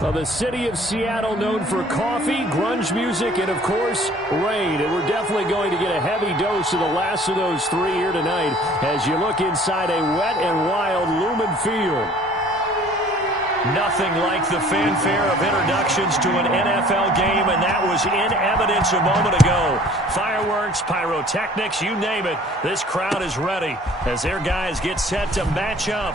Well, the city of Seattle known for coffee, grunge music, and, of course, rain. And we're definitely going to get a heavy dose of the last of those three here tonight as you look inside a wet and wild Lumen Field. Nothing like the fanfare of introductions to an NFL game, and that was in evidence a moment ago. Fireworks, pyrotechnics, you name it. This crowd is ready as their guys get set to match up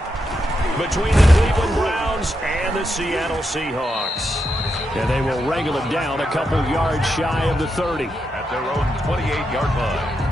between the Cleveland Browns and the Seattle Seahawks. And they will wrangle it down a couple yards shy of the 30. At their own 28-yard line.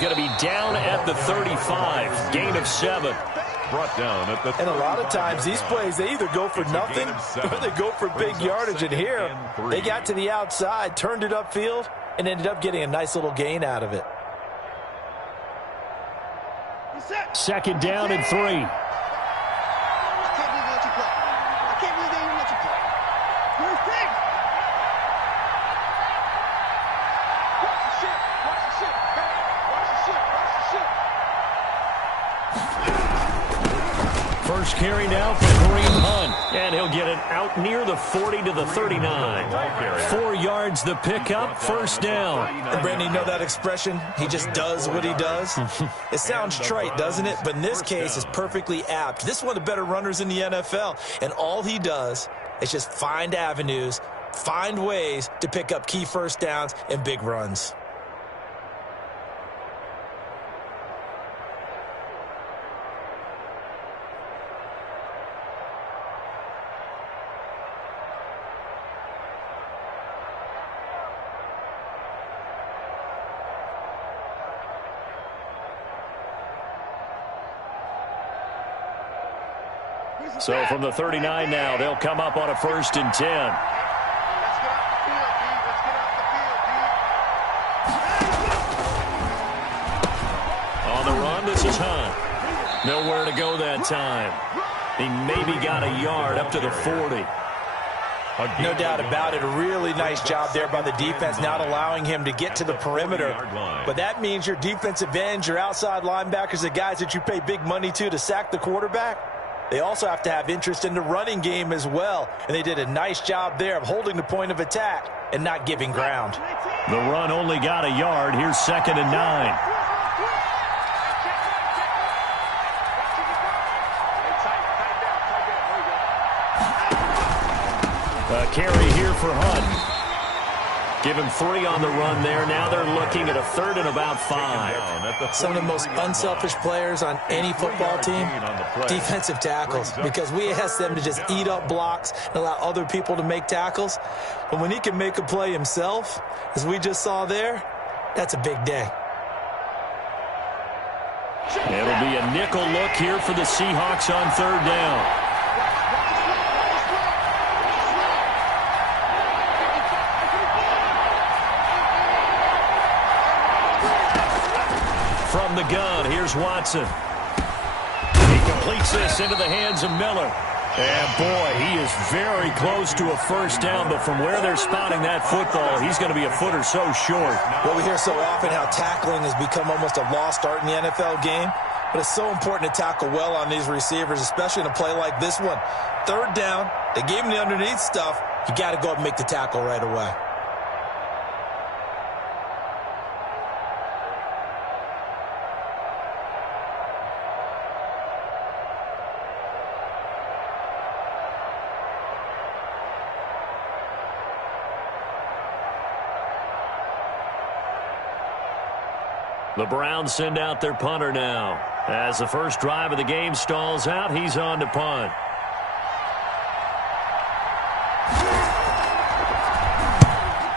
Going to be down at the 35. Gain of 7. Brought down at the 35. And a lot of times these plays, they either go for nothing or they go for big yardage. And here, they got to the outside, turned it upfield, and ended up getting a nice little gain out of it. Second down and 3. First carry now for Kareem Hunt, and he'll get it out near the 40 to the 39. 4 yards the pickup, first down. And Brandon, you know that expression? He just does what he does. It sounds trite, doesn't it? But in this case, it's perfectly apt. This is one of the better runners in the NFL, and all he does is just find avenues, find ways to pick up key first downs and big runs. So from the 39 now, they'll come up on a 1st and 10. On the run, this is Hunt. Nowhere to go that time. He maybe got a yard up to the 40. No doubt about it. A really nice job there by the defense, not allowing him to get to the perimeter. But that means your defensive ends, your outside linebackers, the guys that you pay big money to sack the quarterback, they also have to have interest in the running game as well. And they did a nice job there of holding the point of attack and not giving ground. The run only got a yard. Here's 2nd and 9. A carry here for Hunt. Give him 3 on the run there. Now they're looking at a 3rd and about 5. Some of the most unselfish players on any football team, defensive tackles, because we ask them to just eat up blocks and allow other people to make tackles. But when he can make a play himself, as we just saw there, that's a big day. It'll be a nickel look here for the Seahawks on 3rd down. From the gun, here's Watson. He completes this into the hands of Miller. And, boy, he is very close to a first down, but from where they're spotting that football, he's going to be a foot or so short. Well, we hear so often how tackling has become almost a lost art in the NFL game, but it's so important to tackle well on these receivers, especially in a play like this one. 3rd down, they gave him the underneath stuff. You got to go up and make the tackle right away. The Browns send out their punter now. As the first drive of the game stalls out, he's on to punt.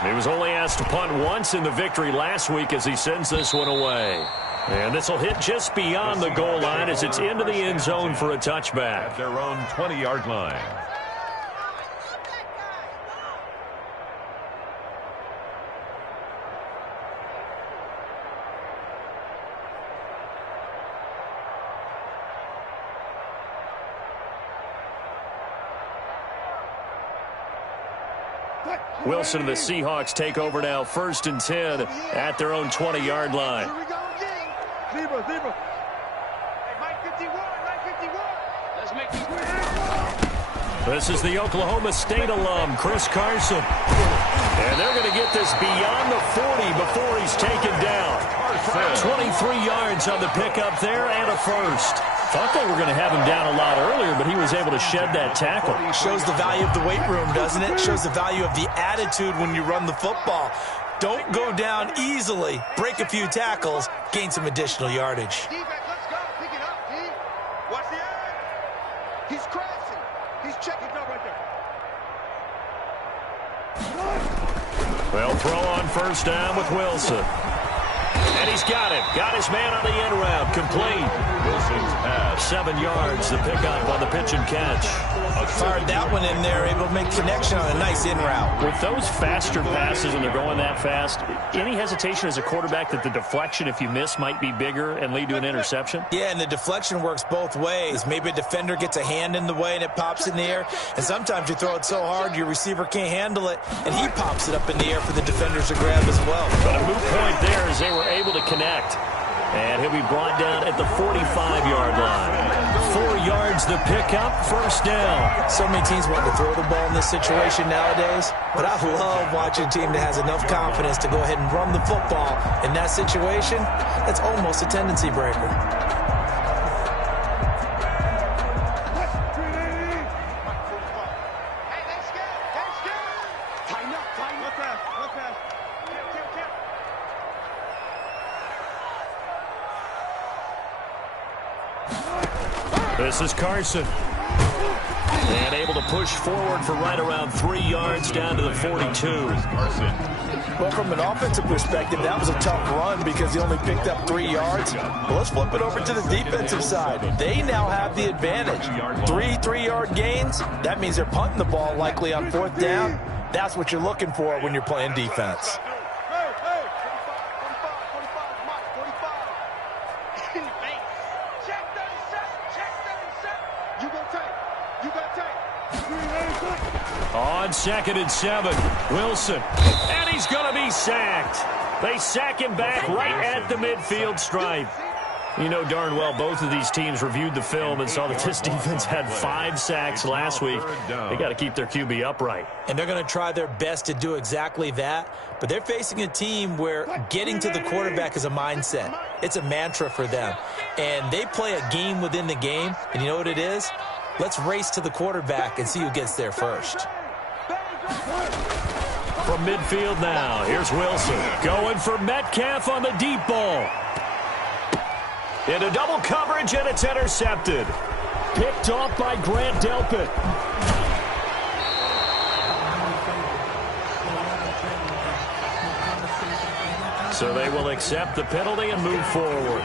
He was only asked to punt once in the victory last week as he sends this one away. And this will hit just beyond the goal line as it's into the end zone for a touchback. At their own 20-yard line. Wilson and the Seahawks take over now, 1st and 10 at their own 20-yard line. Here we go again. Zebra. Hey, Mike 51. Let's make these win. This is the Oklahoma State alum, Chris Carson. And they're going to get this beyond the 40 before he's taken down. 23 yards on the pickup there and a first. Thought they were going to have him down a lot earlier, but he was able to shed that tackle. Shows the value of the weight room, doesn't it? Shows the value of the attitude when you run the football. Don't go down easily. Break a few tackles. Gain some additional yardage. Let's go. Pick it up, D. Watch the eye. He's crashing. He's checking up right there. They'll throw on 1st down with Wilson. And he's got him. Got his man on the end route. Complete. Wilson's pass. 7 yards. The pickup on the pitch and catch. Fired that one in there, able to make connection on a nice in route. With those faster passes and they're going that fast, any hesitation as a quarterback that the deflection, if you miss, might be bigger and lead to an interception? Yeah, and the deflection works both ways. Maybe a defender gets a hand in the way and it pops in the air. And sometimes you throw it so hard your receiver can't handle it, and he pops it up in the air for the defenders to grab as well. But a moot point there as they were able to connect. And he'll be brought down at the 45-yard line. 4 yards the pickup, 1st down. So many teams want to throw the ball in this situation nowadays, but I love watching a team that has enough confidence to go ahead and run the football in that situation. That's almost a tendency breaker. This is Carson. And able to push forward for right around 3 yards down to the 42. Well, from an offensive perspective, that was a tough run because he only picked up 3 yards. Well, let's flip it over to the defensive side. They now have the advantage. 3-3-yard gains. That means they're punting the ball likely on 4th down. That's what you're looking for when you're playing defense. On 2nd and 7, Wilson. And he's going to be sacked. They sack him back right at the midfield stripe. You know darn well both of these teams reviewed the film and saw that this defense had 5 sacks last week. They got to keep their QB upright. And they're going to try their best to do exactly that. But they're facing a team where getting to the quarterback is a mindset. It's a mantra for them. And they play a game within the game. And you know what it is? Let's race to the quarterback and see who gets there first. From midfield now, here's Wilson. Going for Metcalf on the deep ball. Into double coverage, and it's intercepted. Picked off by Grant Delpit. So they will accept the penalty and move forward.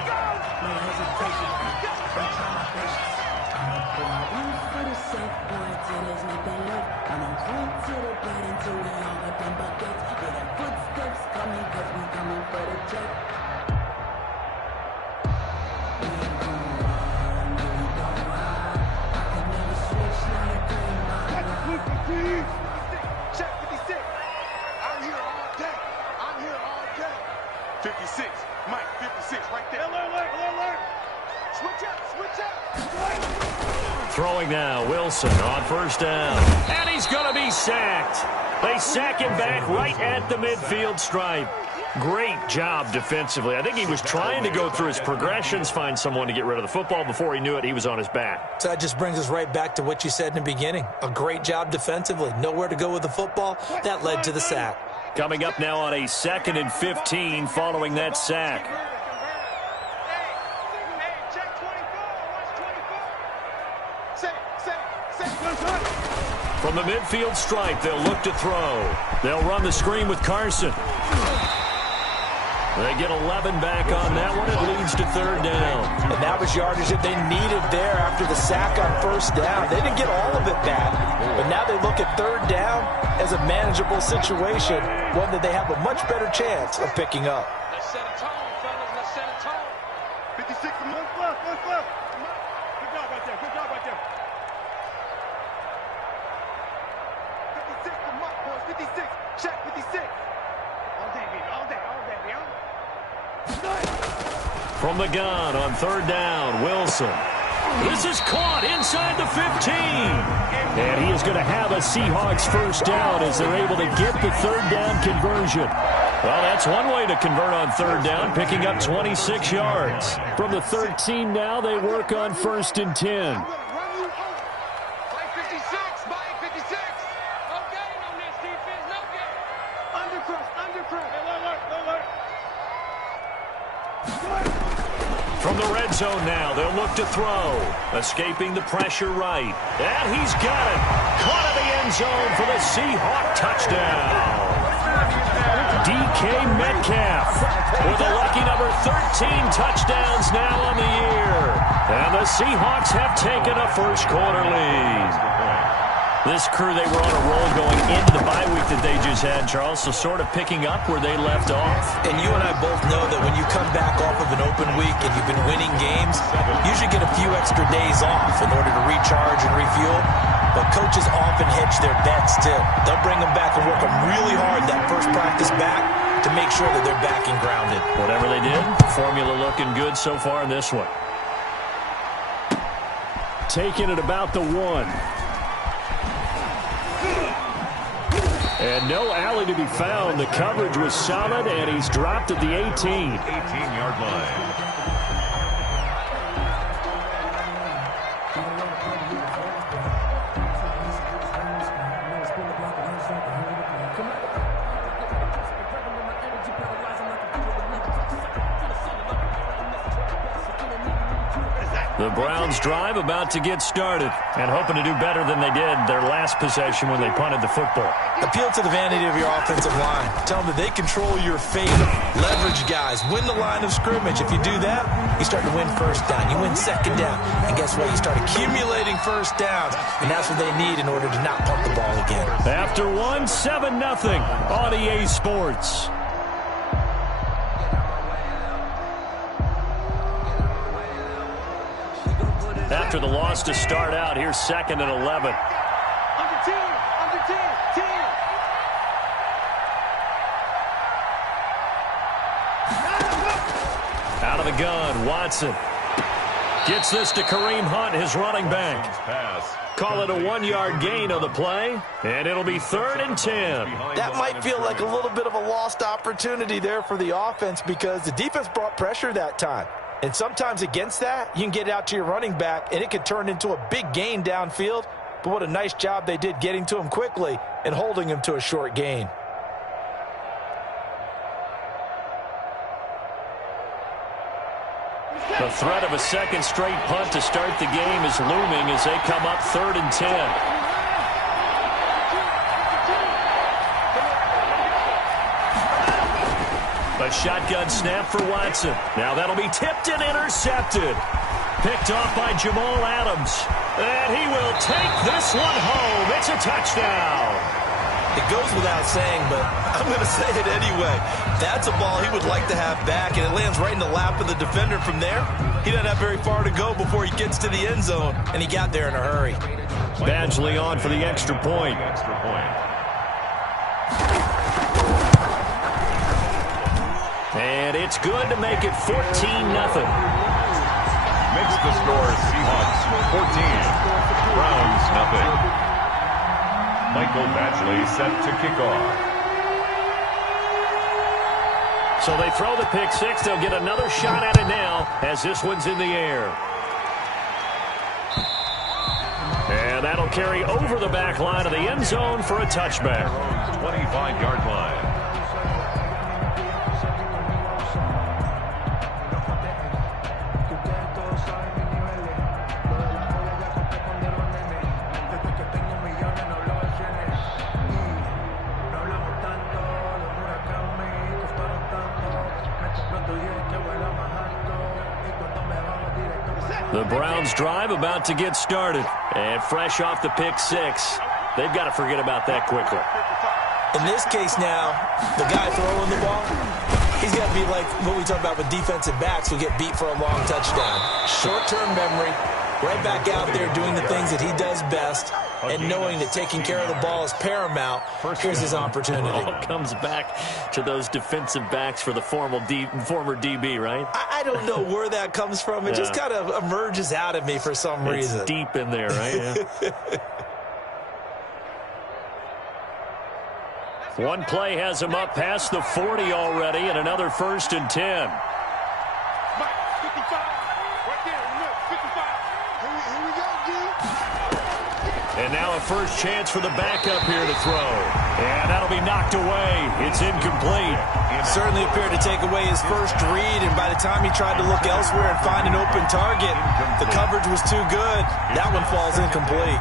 Check 56. I'm here all day. 56. Mike, 56 right there. Alert. Switch up. Throwing now, Wilson on 1st down. And he's going to be sacked. They sack him back right at the midfield stripe. Great job defensively. I think he was trying to go through his progressions, find someone to get rid of the football. Before he knew it, he was on his back. So that just brings us right back to what you said in the beginning. A great job defensively. Nowhere to go with the football. That led to the sack. Coming up now on a 2nd and 15 following that sack. From the midfield stripe, they'll look to throw. They'll run the screen with Carson. They get 11 back on that one. It leads to third down. And that was yardage that they needed there after the sack on first down. They didn't get all of it back, but now they look at third down as a manageable situation, one that they have a much better chance of picking up. Let's set a tone, fellas. Let's set a tone. 56 a month left. Good job right there. Good job right there. 56 a month, boys. 56. Check 56. All day, baby. All day, baby. From the gun on third down, Wilson. This is caught inside the 15. And he is going to have a Seahawks first down as they're able to get the third down conversion. Well, that's one way to convert on third down, picking up 26 yards. From the 13 now, they work on first and 10. From the red zone now, they'll look to throw. Escaping the pressure right. And he's got it. Caught in the end zone for the Seahawk touchdown. DK Metcalf with a lucky number 13 touchdowns now on the year. And the Seahawks have taken a first quarter lead. This crew, they were on a roll going into the bye week that they just had, Charles, so sort of picking up where they left off. And you and I both know that when you come back off of an open week and you've been winning games, you should get a few extra days off in order to recharge and refuel. But coaches often hedge their bets, too. They'll bring them back and work them really hard that first practice back to make sure that they're back and grounded. Whatever they did, formula looking good so far in this one. taking it about the 1. And no alley to be found. The coverage was solid, and he's dropped at the 18. 18-yard line. The Browns drive about to get started and hoping to do better than they did their last possession when they punted the football. Appeal to the vanity of your offensive line. Tell them that they control your fate. Leverage guys. Win the line of scrimmage. If you do that, you start to win first down. You win second down. And guess what? You start accumulating first downs. And that's what they need in order to not punt the ball again. After 1, 7-0 on EA Sports. After the loss to start out, here's 2nd and 11. Under 10, under 10, 10. Out of the gun, Watson gets this to Kareem Hunt, his running back. Pass. Call it a 1-yard gain on the play, and it'll be 3rd and 10. That might feel like a little bit of a lost opportunity there for the offense because the defense brought pressure that time. And sometimes against that, you can get it out to your running back, and it could turn into a big gain downfield. But what a nice job they did getting to him quickly and holding him to a short gain. The threat of a second straight punt to start the game is looming as they come up 3rd and 10. A shotgun snap for Watson. Now that'll be tipped and intercepted. Picked off by Jamal Adams. And he will take this one home. It's a touchdown. It goes without saying, but I'm going to say it anyway. That's a ball he would like to have back, and it lands right in the lap of the defender from there. He doesn't have very far to go before he gets to the end zone, and he got there in a hurry. Badgley on for the extra point. Extra point. And it's good to make it 14-0. Makes the score Seahawks 14, Browns nothing. Michael Badgley set to kick off. So they throw the pick six. They'll get another shot at it now as this one's in the air. And that'll carry over the back line of the end zone for a touchback. 25-yard line. The Browns drive about to get started. And fresh off the pick six, they've got to forget about that quickly. In this case now, the guy throwing the ball, he's got to be like what we talk about with defensive backs who get beat for a long touchdown. Short-term memory, right back out there doing the things that he does best, and knowing that taking care of the ball is paramount. Here's his opportunity. It all comes back to those defensive backs for the former DB, right? I don't know where that comes from. It just kind of emerges out of me for some reason. It's deep in there, right? Yeah. One play has him up past the 40 already, and another 1st and 10. And now a first chance for the backup here to throw. And that'll be knocked away. It's incomplete. Certainly appeared to take away his first read, and by the time he tried to look elsewhere and find an open target, the coverage was too good. That one falls incomplete.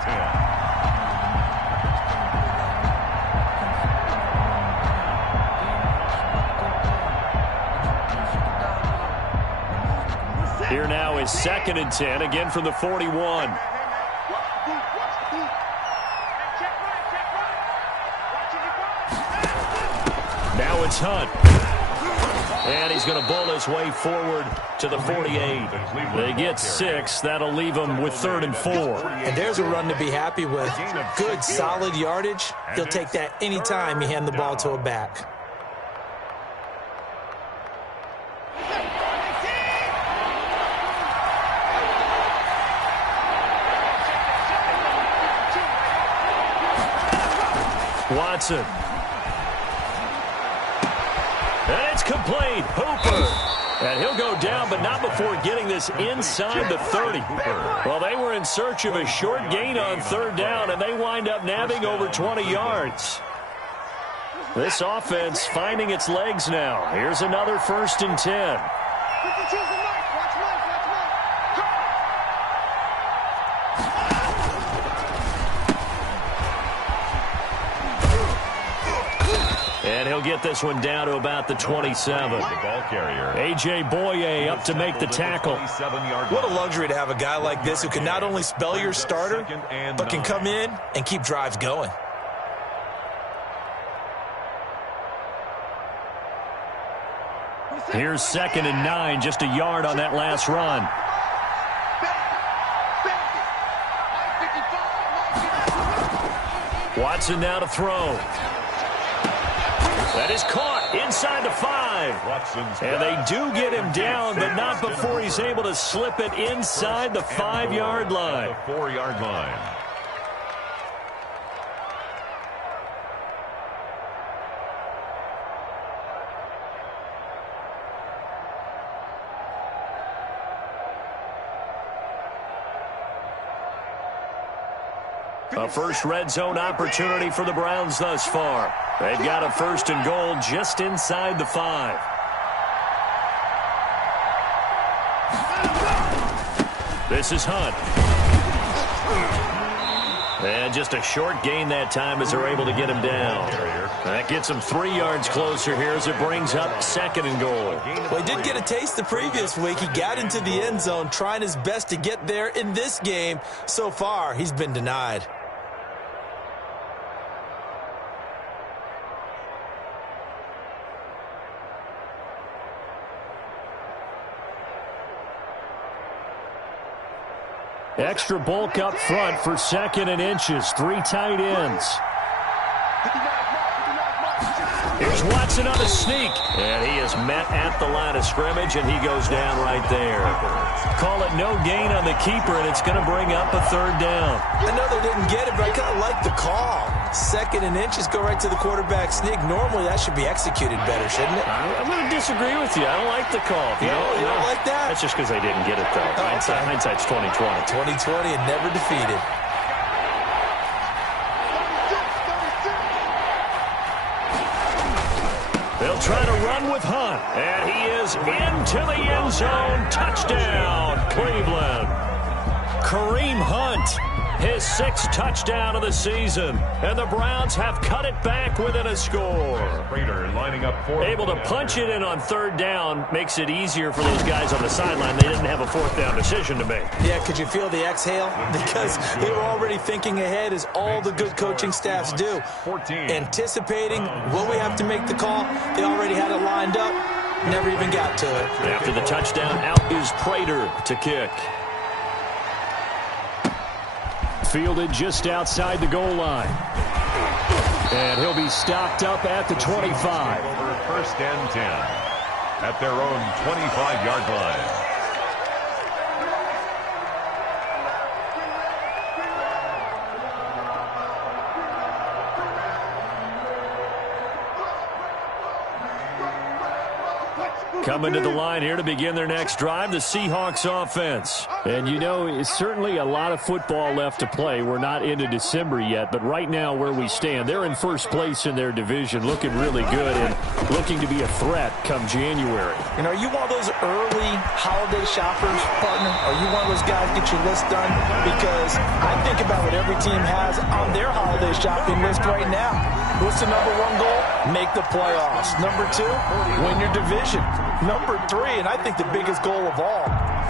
Here now is 2nd and 10, again from the 41. Now it's Hunt. And he's going to bowl his way forward to the 48. They get 6. That'll leave them with 3rd and 4. And there's a run to be happy with. Good, solid yardage. He'll take that any time you hand the ball to a back. Watson. And it's complete. Hooper. And he'll go down, but not before getting this inside the 30. Well, they were in search of a short gain on 3rd down, and they wind up nabbing over 20 yards. This offense finding its legs now. Here's another 1st and 10. And he'll get this one down to about the 27. The ball carrier. A.J. Boye up to make the tackle. What a luxury to have a guy like this who can not only spell your starter, but can come in and keep drives going. Here's 2nd and 9, just a yard on that last run. Watson now to throw. That is caught inside the 5. And they do get him down, but not before he's able to slip it inside the 5-yard line. The 4-yard line. A first red zone opportunity for the Browns thus far. They've got a 1st and goal just inside the 5. This is Hunt. And just a short gain that time as they're able to get him down. That gets him 3 yards closer here as it brings up 2nd and goal. Well, he did get a taste the previous week. He got into the end zone, trying his best to get there in this game. So far, he's been denied. Extra bulk up front for 2nd and inches. 3 tight ends. Here's Watson on a sneak. And he is met at the line of scrimmage, and he goes down right there. Call it no gain on the keeper, and it's going to bring up a 3rd down. I know they didn't get it, but I kind of like the call. 2nd and inches, go right to the quarterback sneak. Normally, that should be executed better, shouldn't it? I'm going to disagree with you. I don't like the call. You don't like that? That's just because they didn't get it, though. Oh, Hindsight's 20/20. 20/20 and never defeated. They'll try to run with Hunt, and he is into the end zone. Touchdown, Cleveland. Kareem Hunt, his 6th touchdown of the season. And the Browns have cut it back within a score. Prater lining up for Able to punch it in on 3rd down makes it easier for those guys on the sideline. They didn't have a 4th down decision to make. Yeah, could you feel the exhale? Because they were already thinking ahead, as all the good coaching staffs do. 14. Anticipating, will we have to make the call? They already had it lined up. Never even got to it. After the touchdown, out is Prater to kick. Fielded just outside the goal line. And he'll be stopped up at the 25. Over 1st and 10 at their own 25-yard line. Coming to the line here to begin their next drive, the Seahawks offense. And, you know, it's certainly a lot of football left to play. We're not into December yet, but right now where we stand, they're in 1st place in their division, looking really good and looking to be a threat come January. You know, are you one of those early holiday shoppers, partner? Are you one of those guys get your list done? Because I think about what every team has on their holiday shopping list right now. What's the number 1 goal? Make the playoffs. Number 2, win your division. Number 3, and I think the biggest goal of all,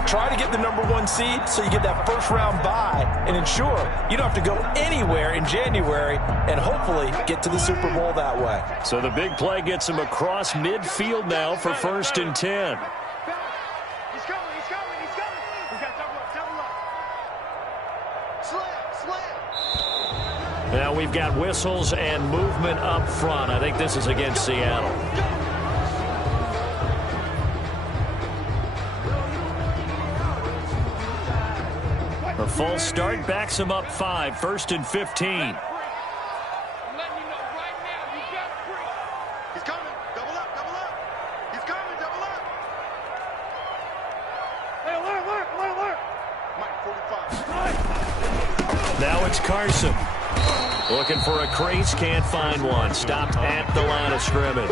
try to get the number 1 seed so you get that 1st round bye and ensure you don't have to go anywhere in January and hopefully get to the Super Bowl that way. So the big play gets him across midfield now for 1st and 10. He's coming. We got double up. Slam. Now we've got whistles and movement up front. I think this is against Seattle. A full start backs him up 5, 1st and 15. I'm letting you know right now, you got free. He's coming. Double up. He's coming. Double up. Hey, alert. Mike, 45. Now it's Carson. Looking for a crease, can't find one. Stopped at the line of scrimmage.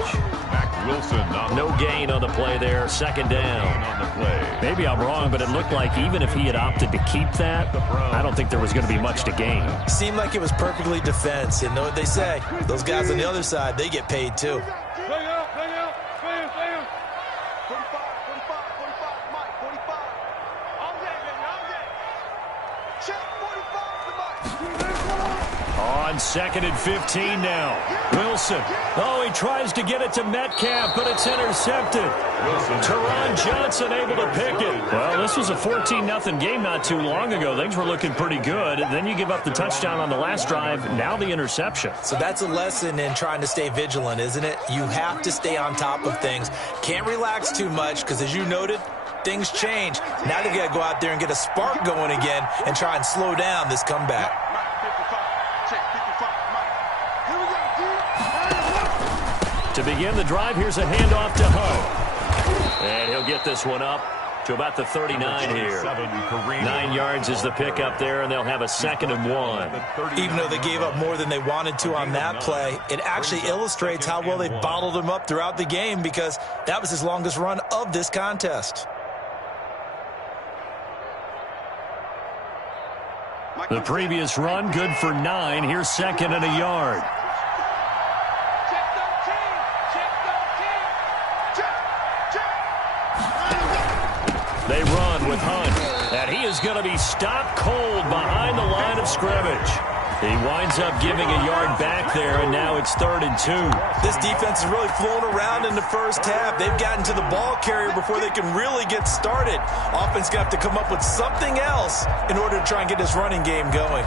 Wilson No gain on the play there, 2nd down. on the play. Maybe I'm wrong, but it looked like even if he had opted to keep that, I don't think there was going to be much to gain. Seemed like it was perfectly defense. And know what they say? Those guys on the other side, they get paid too. Play out. Stay him. 45. Mike, 45. All day, baby, all day. Check 45 to Mike. On 2nd and 15 now. Wilson. Oh, he tries to get it to Metcalf, but it's intercepted. Teron Johnson able to pick it. Well, this was a 14-0 game not too long ago. Things were looking pretty good. Then you give up the touchdown on the last drive. Now the interception. So that's a lesson in trying to stay vigilant, isn't it? You have to stay on top of things. Can't relax too much because, as you noted, things change. Now they got to go out there and get a spark going again and try and slow down this comeback. Check 55. Mike. Here we go. To begin the drive, here's a handoff to Hunt. And he'll get this one up to about the 39 here. 9 yards is the pickup there, and they'll have a 2nd and 1. Even though they gave up more than they wanted to on that play, it actually illustrates how well they bottled him up throughout the game, because that was his longest run of this contest. The previous run, good for 9. Here's 2nd and a yard. They run with Hunt, and he is going to be stopped cold behind the line of scrimmage. He winds up giving a yard back there, and now it's 3rd and 2. This defense has really flown around in the first half. They've gotten to the ball carrier before they can really get started. Offense got to come up with something else in order to try and get this running game going.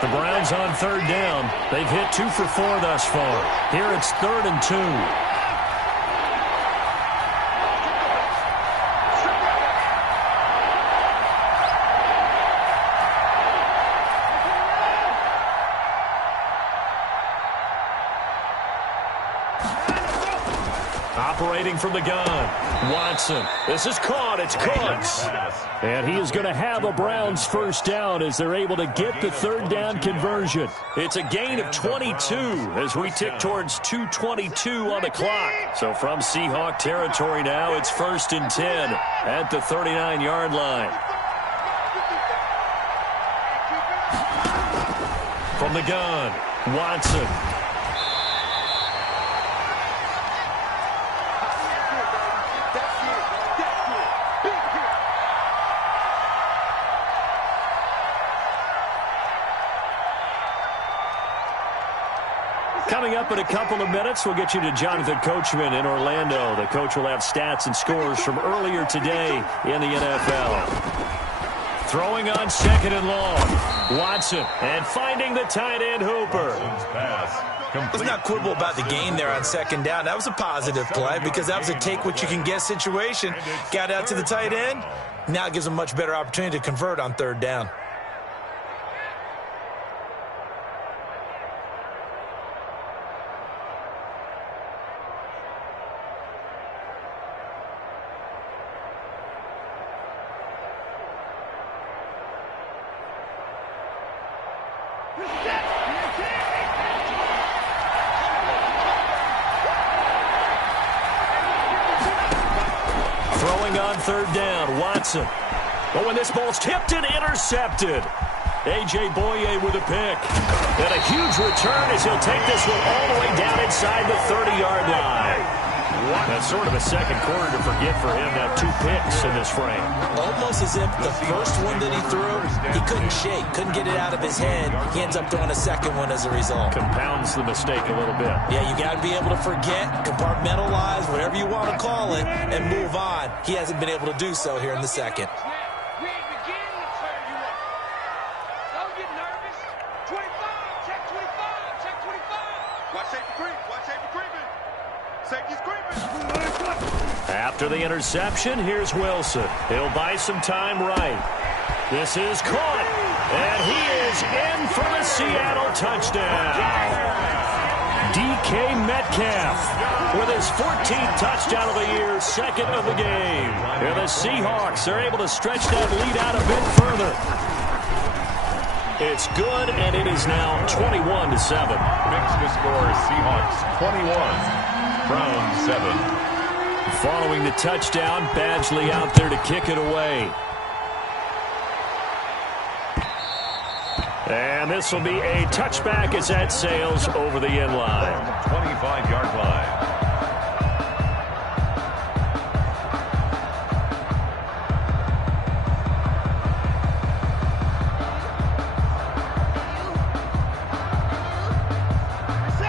The Browns on 3rd down. They've hit 2 for 4 thus far. Here it's 3rd and 2. Operating from the gun, Watson. This is caught. It's Cooks. And he is going to have a Browns first down as they're able to get the third down conversion. It's a gain of 22 as we tick towards 2:22 on the clock. So from Seahawk territory now, it's 1st and 10 at the 39-yard line. From the gun, Watson. Coming up in a couple of minutes, we'll get you to Jonathan Coachman in Orlando. The coach will have stats and scores from earlier today in the NFL. Throwing on 2nd and long. Watson and finding the tight end Hooper. Let's not quibble about the gain there on 2nd down. That was a positive play because that was a take-what-you-can-get situation. Got out to the tight end. Now it gives them a much better opportunity to convert on 3rd down. Throwing on 3rd down, Watson. Oh, and this ball's tipped and intercepted. A.J. Boye with a pick. And a huge return as he'll take this one all the way down inside the 30-yard line. That's sort of a second quarter to forget for him. Now 2 picks in this frame. Almost as if the first one that he threw, he couldn't shake, couldn't get it out of his head. He ends up throwing a second one as a result. Compounds the mistake a little bit. Yeah, you got to be able to forget, compartmentalize, whatever you want to call it, and move on. He hasn't been able to do so here in the second. We ain't beginning to turn you up. Don't get nervous. 25, check 25, check 25. Watch safety creep, watch safety creeping. Safety's creeping. After the interception, here's Wilson. He'll buy some time right. This is caught, and he is in for the Seattle touchdown. DK Metcalf with his 14th touchdown of the year, 2nd of the game. And the Seahawks are able to stretch that lead out a bit further. It's good, and it is now 21-7. Mixed to score Seahawks 21, Browns 7. Following the touchdown, Badgley out there to kick it away. And this will be a touchback as that sails over the end line. 25-yard line.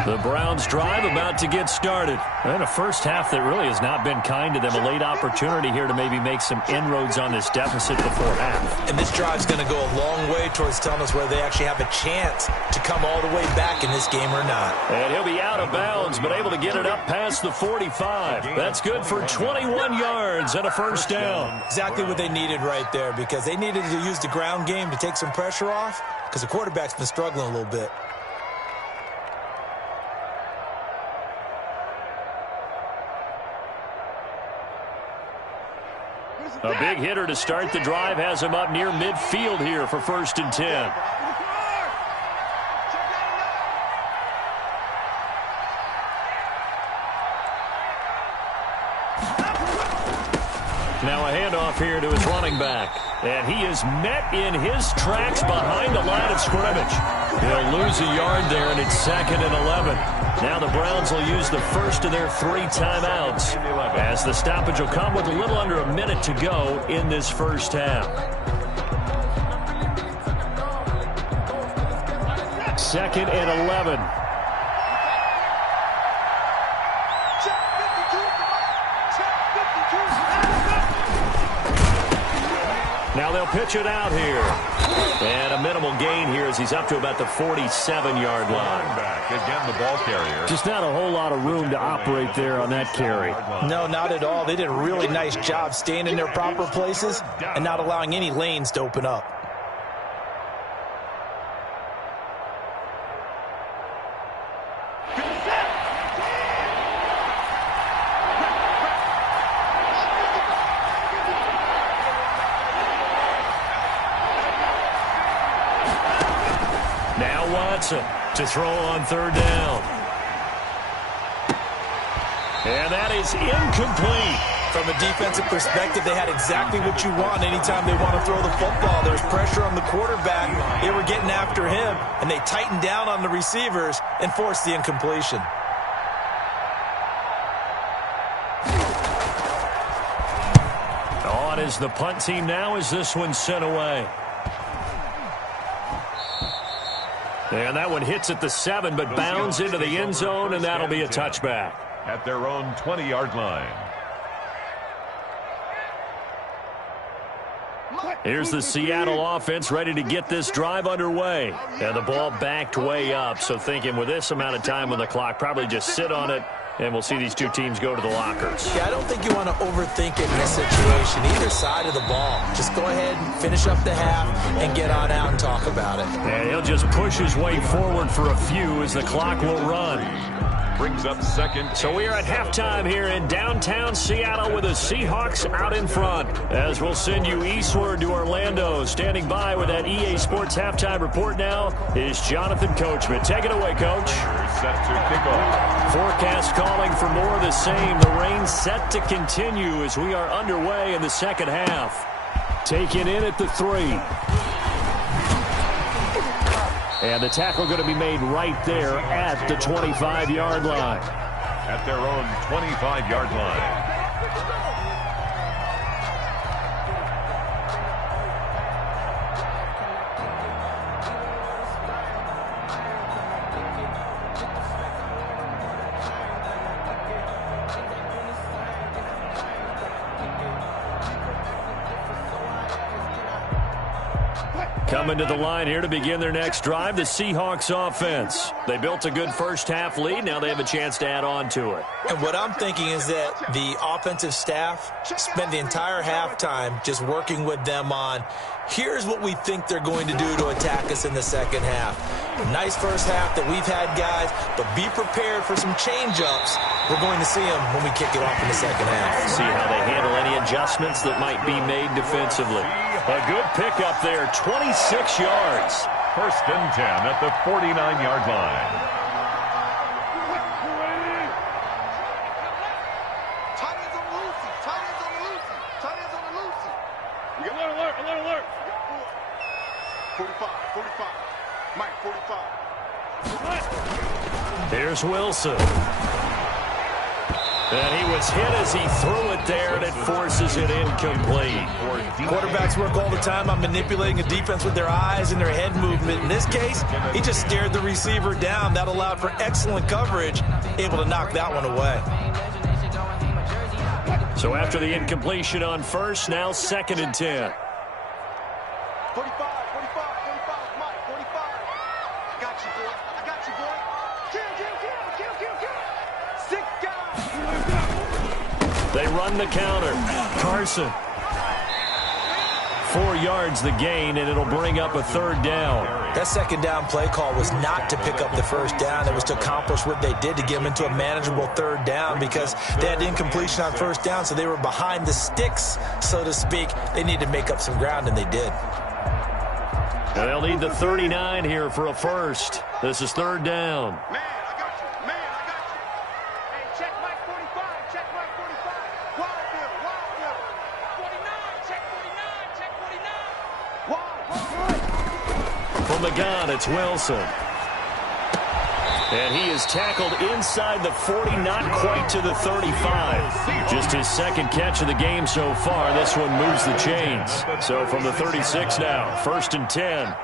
The Browns drive about to get started. And a first half that really has not been kind to them. A late opportunity here to maybe make some inroads on this deficit before half. And this drive's going to go a long way towards telling us whether they actually have a chance to come all the way back in this game or not. And he'll be out of bounds, but able to get it up past the 45. That's good for 21 yards and a first down. Exactly what they needed right there, because they needed to use the ground game to take some pressure off, because the quarterback's been struggling a little bit. A big hitter to start the drive has him up near midfield here for 1st and 10. Now a handoff here to his running back. And he is met in his tracks behind the line of scrimmage. He'll lose a yard there, and it's 2nd and 11. Now the Browns will use the first of their 3 timeouts, as the stoppage will come with a little under a minute to go in this first half. 2nd and 11. Now they'll pitch it out here. And a minimal gain here as he's up to about the 47-yard line. Back again, the ball carrier. Just not a whole lot of room to operate there on that carry. No, not at all. They did a really nice job staying in their proper places and not allowing any lanes to open up. Now Watson to throw on third down. And that is incomplete. From a defensive perspective, they had exactly what you want anytime they want to throw the football. There's pressure on the quarterback. They were getting after him, and they tightened down on the receivers and forced the incompletion. On is the punt team now as this one's sent away. And that one hits at the 7, but bounds into the end zone, and that'll be a touchback. At their own 20-yard line. Here's the Seattle offense ready to get this drive underway. And the ball backed way up, so thinking with this amount of time on the clock, probably just sit on it, and we'll see these two teams go to the lockers. Yeah, I don't think you want to overthink it in this situation, either side of the ball. Just go ahead and finish up the half and get on out and talk about it. And he'll just push his way forward for a few as the clock will run. Brings up second. So we are at halftime here in downtown Seattle with the Seahawks out in front. As we'll send you eastward to Orlando. Standing by with that EA Sports halftime report now is Jonathan Coachman. Take it away, Coach. Set to kick off. Forecast calling for more of the same. The rain set to continue as we are underway in the second half. Taken in at the 3. And the tackle going to be made right there at the 25-yard line. At their own 25-yard line. Coming to the line here to begin their next drive, the Seahawks offense. They built a good first-half lead. Now they have a chance to add on to it. And what I'm thinking is that the offensive staff spent the entire halftime just working with them on, here's what we think they're going to do to attack us in the second half. Nice first half that we've had, guys, but be prepared for some change-ups. We're going to see them when we kick it off in the second half. See how they handle any adjustments that might be made defensively. A good pickup there, 26 yards. First and 10 at the 49-yard line. Tight ends on the loosey. Tight ends on the loosey. Tight ends on the loosey. You got alert, alert, alert. 45, 45. Mike, 45. Here's Wilson. And he was hit as he threw it there, and it forces it incomplete. Quarterbacks work all the time on manipulating a defense with their eyes and their head movement. In this case, he just stared the receiver down. That allowed for excellent coverage, able to knock that one away. So after the incompletion on first, now second and 10. 45, 45, 45, Mike, 45. I got you, boy. I got you, boy. Kill. 6 guys. They run the counter. Carson. 4 yards the gain, and it'll bring up a third down. That second down play call was not to pick up the first down. It was to accomplish what they did to get them into a manageable third down because they had incompletion on first down, so they were behind the sticks, so to speak. They needed to make up some ground, and they did. And they'll need the 39 here for a first. This is third down. Man, I got you. Man, I got you. Hey, check Mike 45. Check Mike 45. Wild Bill. 49. Check 49. Check 49. Wild. From the gun, it's Wilson. And he is tackled inside the 40, not quite to the 35. Just his second catch of the game so far. This one moves the chains. So from the 36 now, first and 10.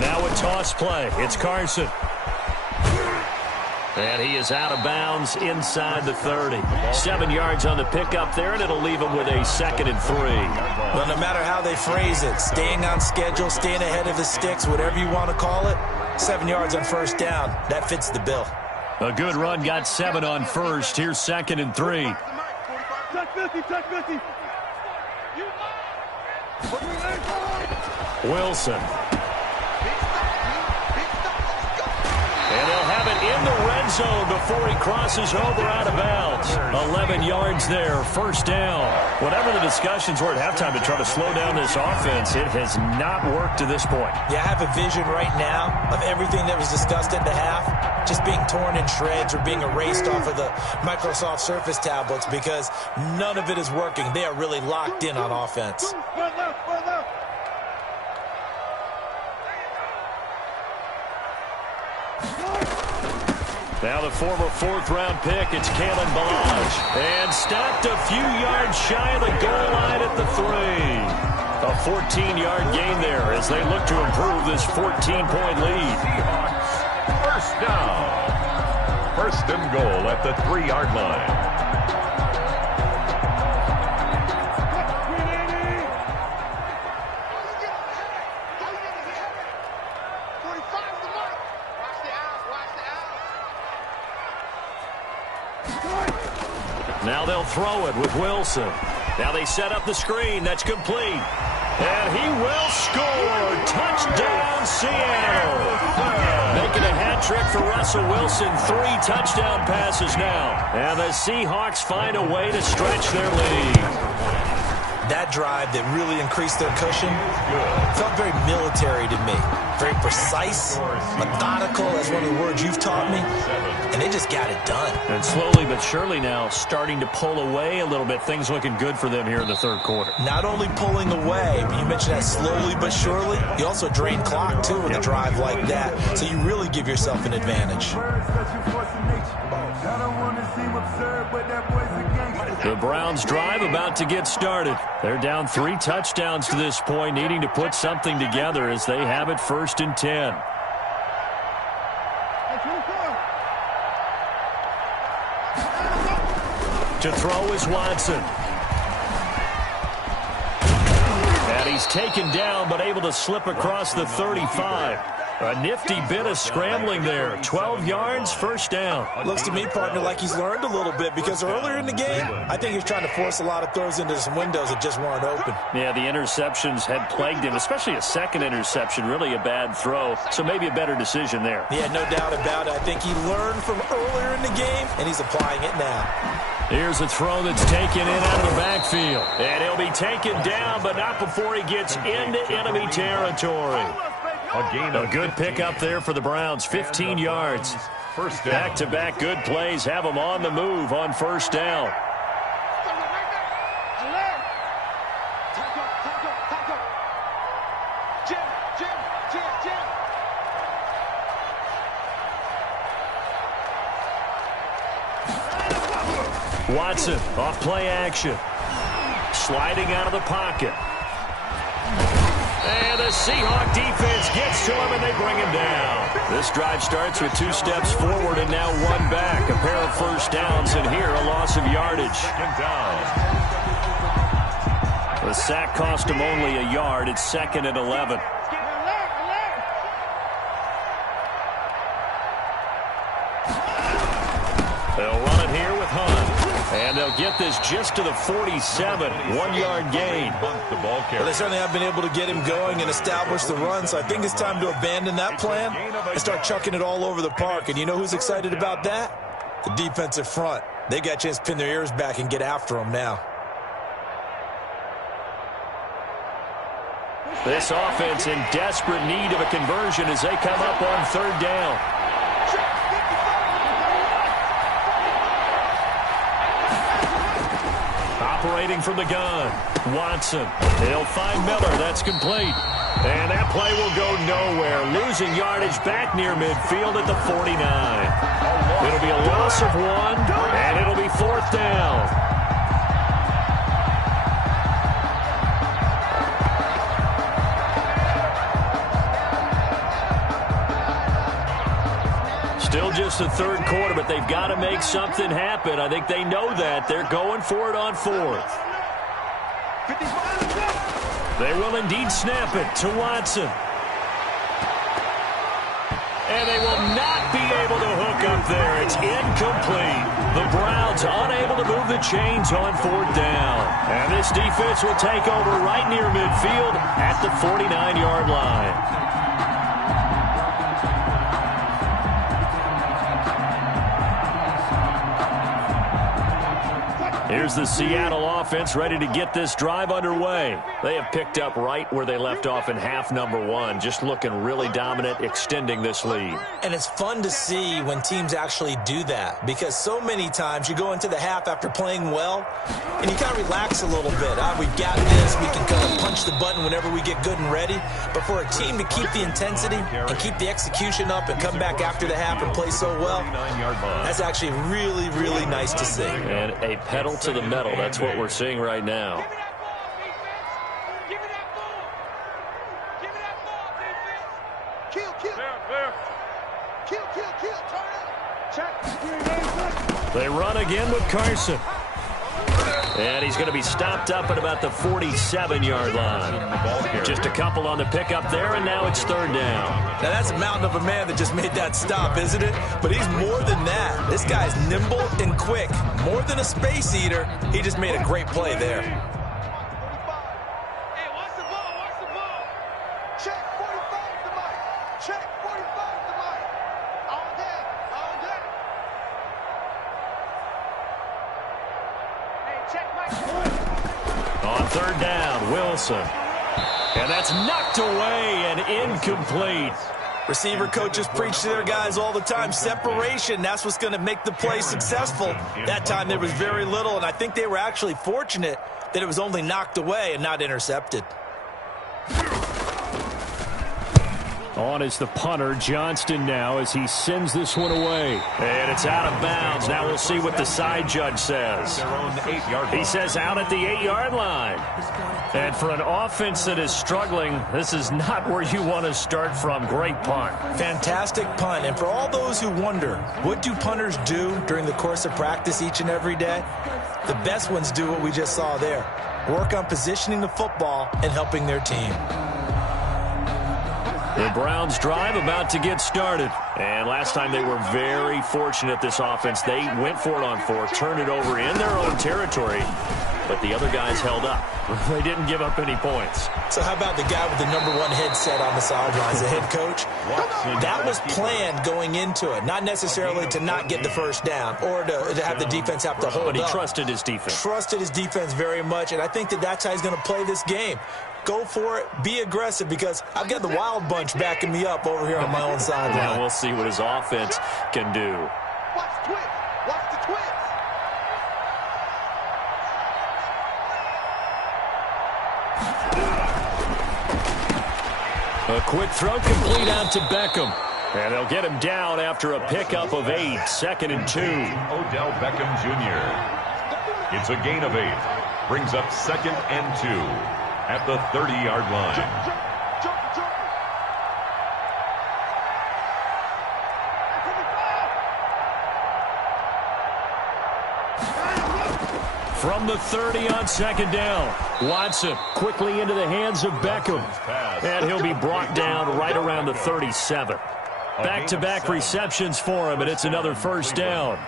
Now a toss play. It's Carson. And he is out of bounds inside the 30. 7 yards on the pickup there, and it'll leave him with a second and 3. Well, no matter how they phrase it, staying on schedule, staying ahead of the sticks, whatever you want to call it, 7 yards on first down, that fits the bill. A good run, got 7 on first. Here's second and 3. Check 50. Check 50. Wilson. And they'll have it the red zone before he crosses over out of bounds. 11 yards there, first down. Whatever the discussions were at halftime to try to slow down this offense, it has not worked to this point. Yeah, I have a vision right now of everything that was discussed at the half just being torn in shreds or being erased off of the Microsoft Surface tablets because none of it is working. They are really locked in on offense. Now the former fourth-round pick, it's Kalen Ballage. And stopped a few yards shy of the goal line at the 3. A 14-yard gain there as they look to improve this 14-point lead. Seahawks, first down. First and goal at the 3-yard line. Now they'll throw it with Wilson. Now they set up the screen. That's complete. And he will score. Touchdown, Seattle. Making a hat trick for Russell Wilson. 3 touchdown passes now. And the Seahawks find a way to stretch their lead. That drive that really increased their cushion felt very military to me. Very precise, methodical, that's one of the words you've taught me. And they just got it done. And slowly but surely now starting to pull away a little bit. Things looking good for them here in the third quarter. Not only pulling away, but you mentioned that slowly but surely. You also drain clock, too, with a drive like that. So you really give yourself an advantage. The Browns drive about to get started. They're down 3 touchdowns to this point, needing to put something together as they have it first and 10. To throw is Watson. And he's taken down but able to slip across the 35. A nifty bit of scrambling there. 12 yards, first down. Looks to me, partner, like he's learned a little bit because earlier in the game, I think he was trying to force a lot of throws into some windows that just weren't open. Yeah, the interceptions had plagued him, especially a second interception, really a bad throw. So maybe a better decision there. Yeah, no doubt about it. I think he learned from earlier in the game, and he's applying it now. Here's a throw that's taken in out of the backfield. And he'll be taken down, but not before he gets into enemy territory. A good pickup there for the Browns, 15 yards. First down. Back-to-back good plays have them on the move on first down. Watson off play action. Sliding out of the pocket. And the Seahawk defense gets to him, and they bring him down. This drive starts with 2 steps forward and now 1 back. A pair of first downs, and here a loss of yardage. Second down. The sack cost him only a yard. It's 2nd and 11. They'll run it here with Hunt. And they'll get this just to the 47. 1-yard gain. Well, they certainly have been able to get him going and establish the run, so I think it's time to abandon that plan and start chucking it all over the park. And you know who's excited about that? The defensive front. They got a chance to pin their ears back and get after him now. This offense in desperate need of a conversion as they come up on 3rd down. Operating from the gun, Watson. He'll find Miller. That's complete. And that play will go nowhere. Losing yardage back near midfield at the 49. It'll be a loss of 1, and it'll be 4th down. Still just the 3rd quarter, but they've got to make something happen. I think they know that. They're going for it on 4th. They will indeed snap it to Watson. And they will not be able to hook up there. It's incomplete. The Browns unable to move the chains on 4th down. And this defense will take over right near midfield at the 49-yard line. here's the Seattle offense ready to get this drive underway. They have picked up right where they left off in half number 1, just looking really dominant, extending this lead. And it's fun to see when teams actually do that, because so many times you go into the half after playing well, and you kind of relax a little bit. We've got this. We can kind of punch the button whenever we get good and ready. But for a team to keep the intensity and keep the execution up and come back after the half and play so well, that's actually really, really nice to see. And a pedal to the metal. That's what we're seeing right now. Give me that ball. Give me that ball, defense. Kill. Turn up. Check. They run again with Carson. And he's going to be stopped up at about the 47-yard line. Just a couple on the pickup there, and now it's third down. Now, that's a mountain of a man that just made that stop, isn't it? But he's more than that. This guy's nimble and quick. More than a space eater, he just made a great play there. Hey, watch the ball. Watch the ball. Check 45 to Mike. Check 45 to Mike. All day. All day. Hey, check Mike. On third down, Wilson. And that's knocked away and incomplete. Receiver coaches preach to their guys all the time. Separation, that's what's going to make the play successful. That time there was very little, and I think they were actually fortunate that it was only knocked away and not intercepted. On is the punter, Johnston, now as he sends this one away. And it's out of bounds. Now we'll see what the side judge says. He says out at the 8-yard line. And for an offense that is struggling, this is not where you want to start from. Great punt. Fantastic punt. And for all those who wonder, what do punters do during the course of practice each and every day? The best ones do what we just saw there. Work on positioning the football and helping their team. The Browns drive about to get started. And last time they were very fortunate, this offense. They went for it on 4, turned it over in their own territory, but the other guys held up. They didn't give up any points. So how about the guy with the #1 headset on the sidelines, the head coach? That was planned going into it, not necessarily to not get the first down or to have the defense have to hold up. But he trusted his defense. Trusted his defense very much, and I think that's how he's going to play this game. Go for it. Be aggressive, because I've got the Wild Bunch backing me up over here on my own sideline. Now we'll see what his offense can do. Watch the twist. Watch the twist. A quick throw complete out to Beckham. And they'll get him down after a pickup of 8, 2nd and 2. Odell Beckham Jr. It's a gain of 8. Brings up 2nd and 2 at the 30-yard line. From the 30 on 2nd down. Watson quickly into the hands of Beckham. And he'll be brought down right around the 37. Back-to-back receptions for him, and it's another first down.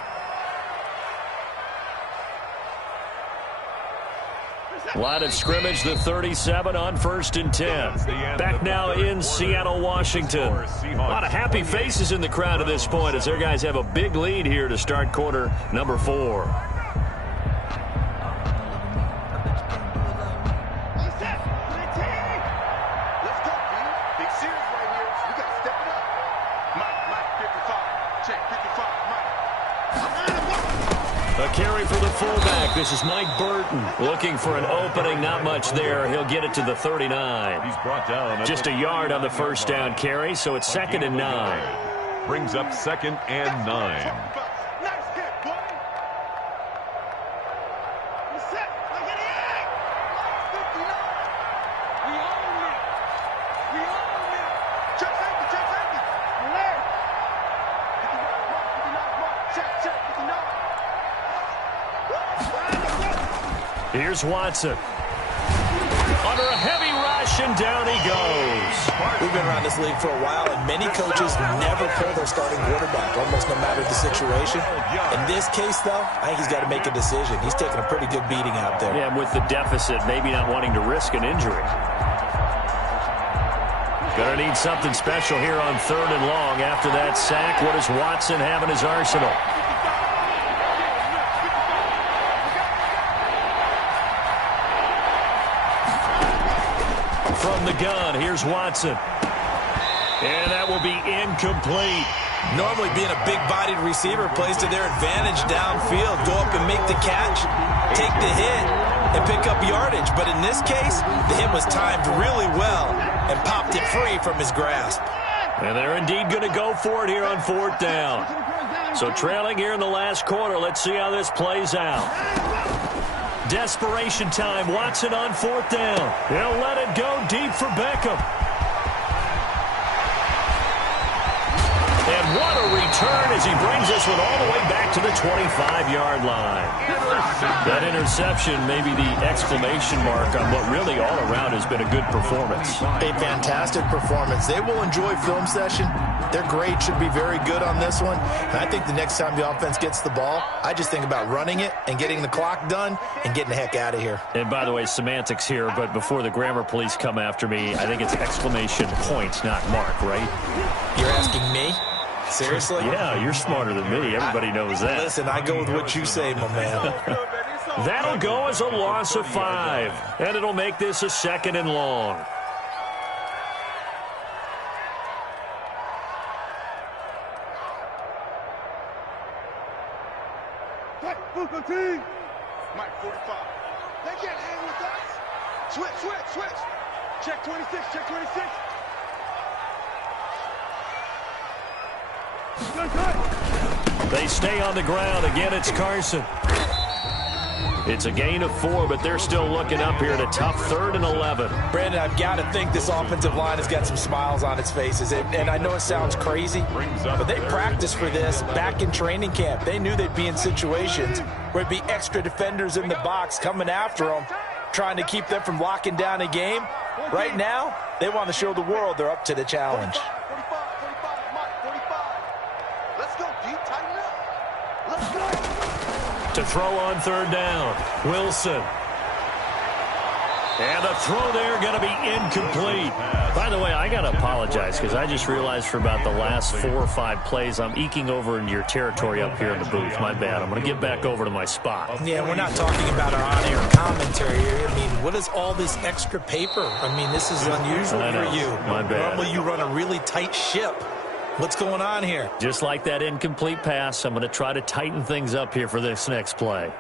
Line of scrimmage, the 37 on 1st and 10. Back now in Seattle, Washington. A lot of happy faces in the crowd at this point as their guys have a big lead here to start quarter number 4. A carry for the fullback. This is Mike Burton looking for an opening. Not much there. He'll get it to the 39. He's brought down. Just a yard on the first down carry, so it's 2nd and 9. Brings up 2nd and 9. Here's Watson. Under a heavy rush, and down he goes. We've been around this league for a while, and many coaches never pull their starting quarterback, almost no matter the situation. In this case, though, I think he's got to make a decision. He's taking a pretty good beating out there. Yeah, with the deficit, maybe not wanting to risk an injury. Going to need something special here on 3rd and long. After that sack, what does Watson have in his arsenal? from the gun. Here's Watson. And that will be incomplete. Normally being a big-bodied receiver plays to their advantage downfield. Go up and make the catch, take the hit, and pick up yardage. But in this case, the hit was timed really well and popped it free from his grasp. And they're indeed going to go for it here on 4th down. So trailing here in the last quarter. Let's see how this plays out. Desperation time. Watson on 4th down. They'll let it go deep for Beckham. And what a return as he brings this one all the way back to the 25-yard line. That interception may be the exclamation mark on what really all around has been a good performance. A fantastic performance. They will enjoy film session. Their grade should be very good on this one. And I think the next time the offense gets the ball, I just think about running it and getting the clock done and getting the heck out of here. And by the way, semantics here, but before the grammar police come after me, I think it's exclamation point, not mark, right? You're asking me? Seriously? Yeah, you're smarter than me. Everybody knows that. Listen, I go with what you say, my man. That'll go as a loss of 5, and it'll make this a 2nd and long. Mike 45. They can't hang with us. Switch. Check 26, check 26. They stay on the ground. Again, it's Carson. It's a gain of 4, but they're still looking up here at a tough 3rd and 11. Brandon, I've got to think this offensive line has got some smiles on its faces. And I know it sounds crazy, but they practiced for this back in training camp. They knew they'd be in situations where it'd be extra defenders in the box coming after them, trying to keep them from locking down a game. Right now, they want to show the world they're up to the challenge. To throw on 3rd down, Wilson. And the throw there going to be incomplete. By the way, I got to apologize because I just realized for about the last 4 or 5 plays, I'm eking over into your territory up here in the booth. My bad. I'm going to get back over to my spot. Yeah, we're not talking about our on-air commentary here. I mean, what is all this extra paper? I mean, this is unusual for you. My bad. Normally you run a really tight ship. What's going on here? Just like that incomplete pass, I'm going to try to tighten things up here for this next play.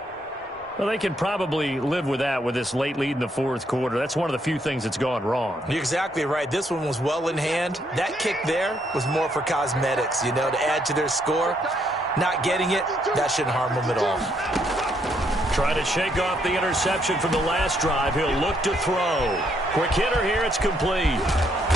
Well, they can probably live with that with this late lead in the 4th quarter. That's one of the few things that's gone wrong. You're exactly right. This one was well in hand. That kick there was more for cosmetics, you know, to add to their score. Not getting it, that shouldn't harm them at all. Trying to shake off the interception from the last drive. He'll look to throw. Quick hitter here. It's complete.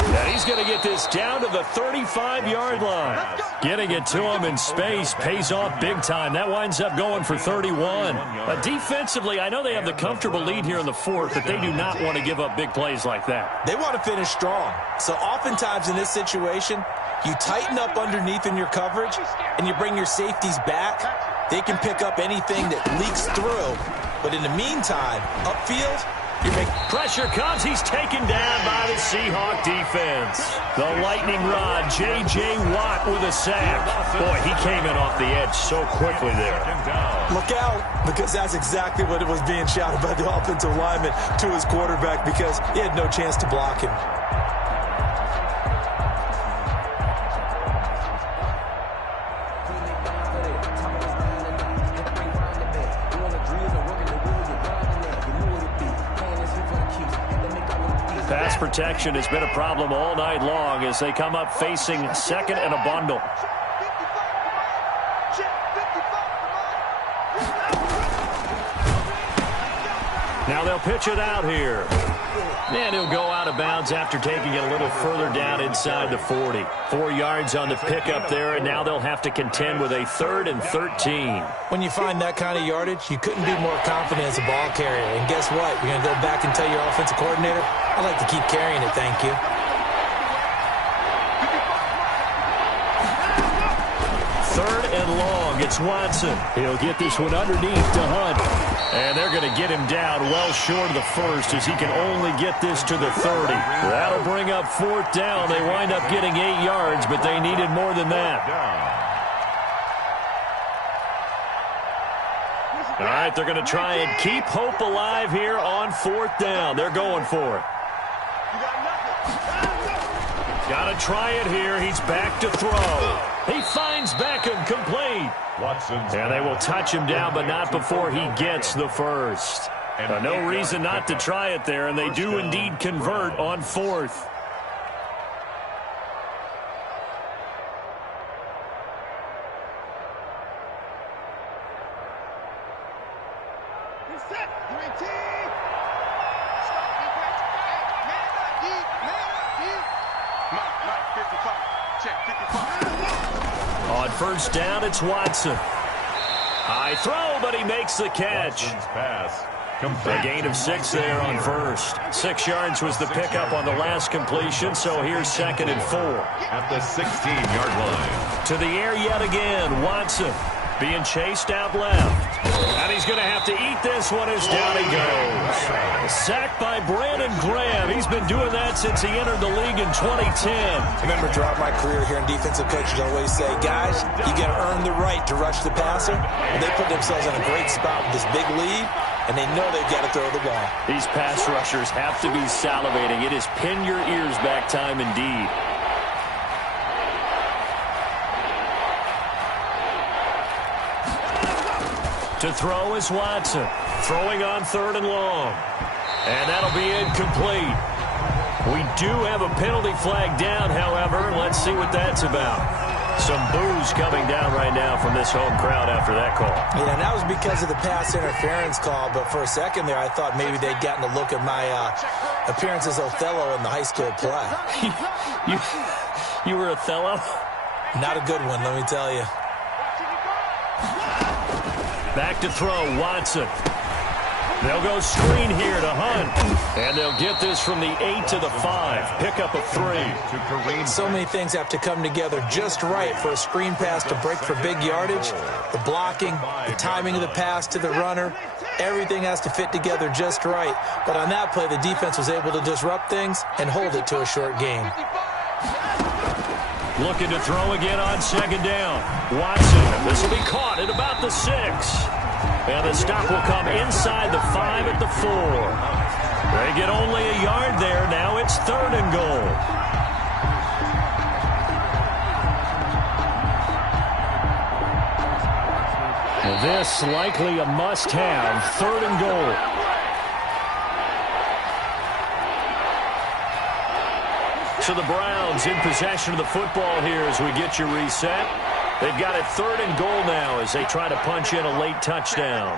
And he's going to get this down to the 35-yard line. Getting it to him in space pays off big time. That winds up going for 31. Defensively, I know they have the comfortable lead here in the 4th, but they do not want to give up big plays like that. They want to finish strong. So oftentimes in this situation, you tighten up underneath in your coverage, and you bring your safeties back. They can pick up anything that leaks through. But in the meantime, upfield, you make pressure comes. He's taken down by the Seahawk defense. The lightning rod, J.J. Watt with a sack. Boy, he came in off the edge so quickly there. Look out, because that's exactly what it was being shouted by the offensive lineman to his quarterback, because he had no chance to block him. Pass protection has been a problem all night long as they come up facing 2nd and a bundle. Now they'll pitch it out here. And he'll go out of bounds after taking it a little further down inside the 40. 4 yards on the pickup there, and now they'll have to contend with a 3rd and 13. When you find that kind of yardage, you couldn't be more confident as a ball carrier. And guess what? You're going to go back and tell your offensive coordinator, I'd like to keep carrying it, thank you. 3rd and long. It's Watson. He'll get this one underneath to Hunt. And they're going to get him down well short of the 1st as he can only get this to the 30. That'll bring up 4th down. They wind up getting 8 yards, but they needed more than that. All right, they're going to try and keep hope alive here on 4th down. They're going for it. You got Got to try it here. He's back to throw. He finds Beckham complete. And they will touch him down, but not before he gets the first. No reason not to try it there, and they do indeed convert on fourth. On first down, it's Watson. High throw, but he makes the catch. A gain of 6 there on first. 6 yards was the pickup on the last completion, so here's 2nd and 4. At the 16-yard line. To the air yet again, Watson being chased out left. And he's going to have to eat this one as down he goes. Sacked by Brandon Graham. He's been doing that since he entered the league in 2010. I remember throughout my career here in defensive coaches always say, guys, you got to earn the right to rush the passer. And they put themselves in a great spot with this big lead, and they know they've got to throw the ball. These pass rushers have to be salivating. It is pin your ears back time indeed. To throw is Watson. Throwing on 3rd and long. And that'll be incomplete. We do have a penalty flag down, however. Let's see what that's about. Some boos coming down right now from this home crowd after that call. Yeah, and that was because of the pass interference call, but for a second there I thought maybe they'd gotten a look at my appearance as Othello in the high school play. You were Othello? Not a good one, let me tell you. Back to throw, Watson. They'll go screen here to Hunt. And they'll get this from the 8 to the 5. Pickup of 3. So many things have to come together just right for a screen pass to break for big yardage. The blocking, the timing of the pass to the runner, everything has to fit together just right. But on that play, the defense was able to disrupt things and hold it to a short game. Looking to throw again on 2nd down. Watson, this will be caught at about the 6. And the stop will come inside the 5 at the 4. They get only a yard there. Now it's 3rd and goal. This likely a must-have. 3rd and goal. So the Browns in possession of the football here as we get you reset. They've got it 3rd and goal now as they try to punch in a late touchdown.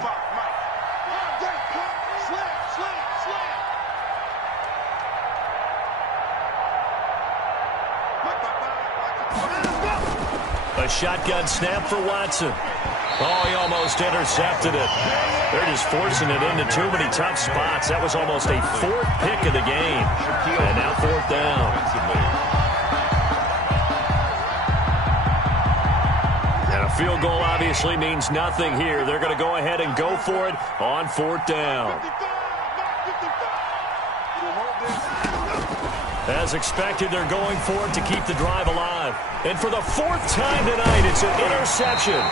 A shotgun snap for Watson. Oh, he almost intercepted it. They're just forcing it into too many tough spots. That was almost a 4th pick of the game. And now 4th down. And a field goal obviously means nothing here. They're going to go ahead and go for it on 4th down. As expected, they're going for it to keep the drive alive. And for the 4th time tonight, it's an interception.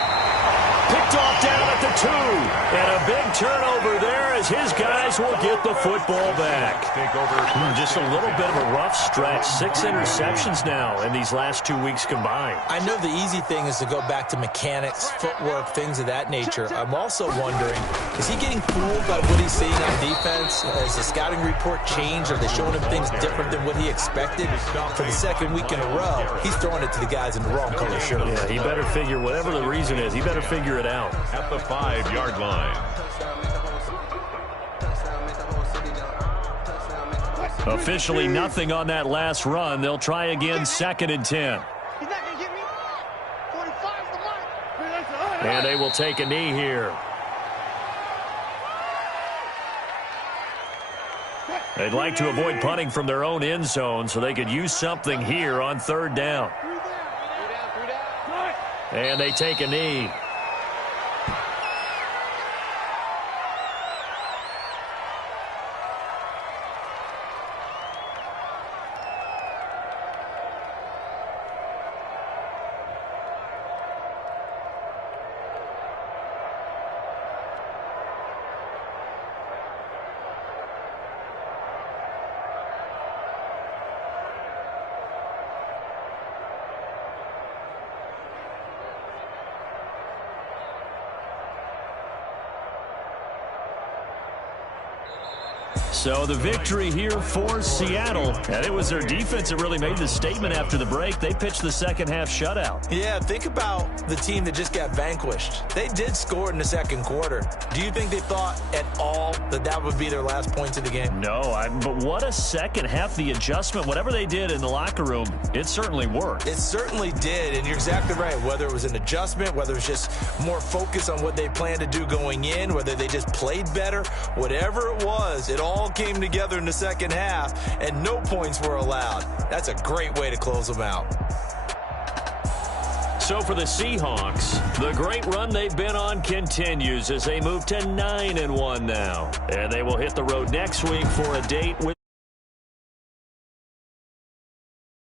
Picked off down at the 2. And a big turnover there as his guys will get the football back. Just a little bit of a rough stretch. 6 interceptions now in these last 2 weeks combined. I know the easy thing is to go back to mechanics, footwork, things of that nature. I'm also wondering, is he getting fooled by what he's seeing on defense? Has the scouting report changed? Are they showing him things different than what he expected? For the 2nd week in a row, he's throwing it to the guys in the wrong color shirt. Yeah, he better figure, whatever the reason is, he better figure it out. At the 5-yard line. Officially nothing on that last run. They'll try again 2nd and 10. And they will take a knee here. They'd like to avoid punting from their own end zone so they could use something here on 3rd down. And they take a knee. So the victory here for Seattle. And it was their defense that really made the statement after the break. They pitched the second-half shutout. Yeah, think about the team that just got vanquished. They did score in the second quarter. Do you think they thought at all that that would be their last points of the game? No, but what a second half. The adjustment, whatever they did in the locker room, it certainly worked. It certainly did, and you're exactly right. Whether it was an adjustment, whether it was just more focus on what they planned to do going in, whether they just played better, whatever it was, it all came together in the second half, and no points were allowed. That's a great way to close them out. So for the Seahawks, the great run they've been on continues as they move to 9-1 now. And they will hit the road next week for a date with